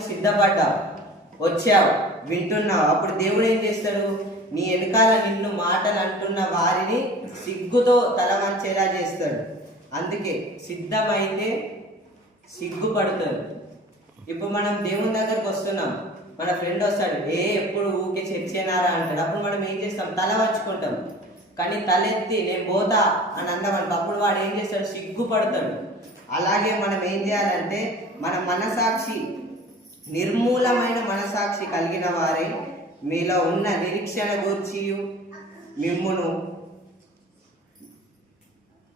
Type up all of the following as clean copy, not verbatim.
నువ్వు సిద్ధపడ్డావు, వచ్చావు, వింటున్నావు. అప్పుడు దేవుడు ఏం చేస్తాడు? నీ వెనకాల నిన్ను మాటలు అంటున్న వారిని సిగ్గుతో తల వంచేలా చేస్తాడు. అందుకే సిద్ధమైతే సిగ్గుపడుతుంది. ఇప్పుడు మనం దేవుని దగ్గరకు వస్తున్నాం, మన ఫ్రెండ్ వస్తాడు, ఎప్పుడు ఊకే చర్చేనారా అంటాడు. అప్పుడు మనం ఏం చేస్తాం? తల వంచుకుంటాం. కానీ తలెత్తి నేను పోతా అని అన్నామనుకో, అప్పుడు వాడు ఏం చేస్తాడు? సిగ్గుపడతాడు. అలాగే మనం ఏం చేయాలంటే మన మనసాక్షి, నిర్మూలమైన మనసాక్షి కలిగిన వారే మీలో ఉన్న నిరీక్షణ గూర్చి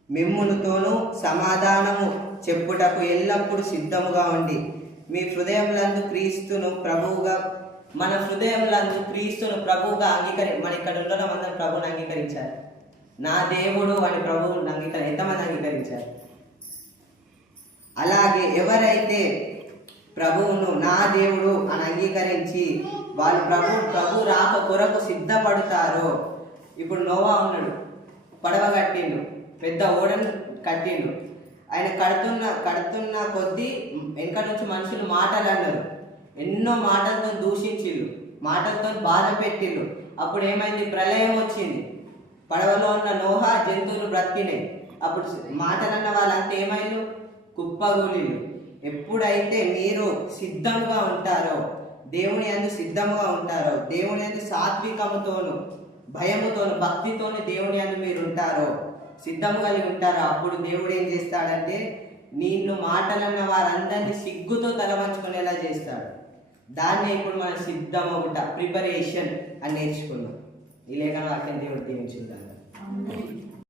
మిమ్మునుతోనూ సమాధానము చెప్పుటకు ఎల్లప్పుడూ సిద్ధముగా ఉండి మీ హృదయములందు క్రీస్తును ప్రభువుగా, మన హృదయములందు క్రీస్తును ప్రభువుగా మన ఇక్కడ ఉండడం అందరం ప్రభువుని అంగీకరించారు. నా దేవుడు అని ప్రభువుని ఎంతమంది అంగీకరించారు? అలాగే ఎవరైతే ప్రభువును నా దేవుడు అని అంగీకరించి వాళ్ళు ప్రభు రాక కొరకు సిద్ధపడతారో, ఇప్పుడు నోవా ఉన్నాడు, పడవ కట్టిండు, పెద్ద ఓడను కట్టిండు. ఆయన కడుతున్న కొద్దీ వెనక నుంచి మనుషులు మాటలు అన్నారు, ఎన్నో మాటలతో దూషించిళ్ళు, మాటలతో బాధ పెట్టిళ్ళు. అప్పుడు ఏమైంది? ప్రళయం వచ్చింది. పడవలో ఉన్న నోహా జంతువులు బ్రతికినాయి. అప్పుడు మాటలన్న వాళ్ళంతా ఏమైంది? కుప్పగూలిళ్ళు. ఎప్పుడైతే మీరు సిద్ధంగా ఉంటారో, దేవుని యందు సిద్ధంగా ఉంటారో, దేవుని యందు సాత్వికముతోను భయముతోను భక్తితోను దేవుని యందు మీరు ఉంటారో, సిద్ధం కలిగి ఉంటారో, అప్పుడు దేవుడు ఏం చేస్తాడంటే నిన్ను మాటలన్న వారందరినీ సిగ్గుతో తలవంచుకునేలా చేస్తాడు. దాన్ని ఇప్పుడు మనం సిద్ధం ఒకట ప్రిపరేషన్ అని నేర్చుకున్నాం. ఈ లేఖన వాక్యం దేవుడు దీవించుకుంటాడు.